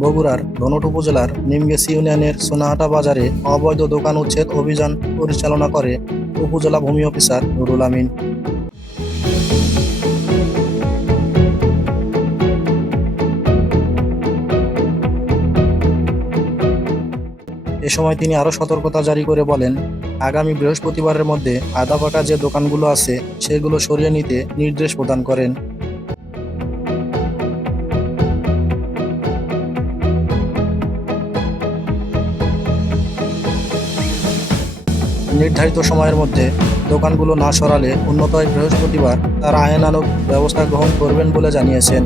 বগুড়ার ধনট উপজেলার নিমগেছি ইউনিয়নের সোনাহাটা বাজারে অবৈধ দোকান উচ্ছেদ অভিযান পরিচালনা করে উপজেলা ভূমি অফিসার নুরুল আমিন। এ সময় তিনি আরও সতর্কতা জারি করে বলেন, আগামী বৃহস্পতিবারের মধ্যে আধা পাকা যে দোকানগুলো আছে সেগুলো সরিয়ে নিতে নির্দেশ প্রদান করেন। নির্ধারিত সময়ের মধ্যে দোকানগুলো না সরালে অন্যথায় বৃহস্পতিবার তারা আইনানুগ ব্যবস্থা গ্রহণ করবেন বলে জানিয়েছেন।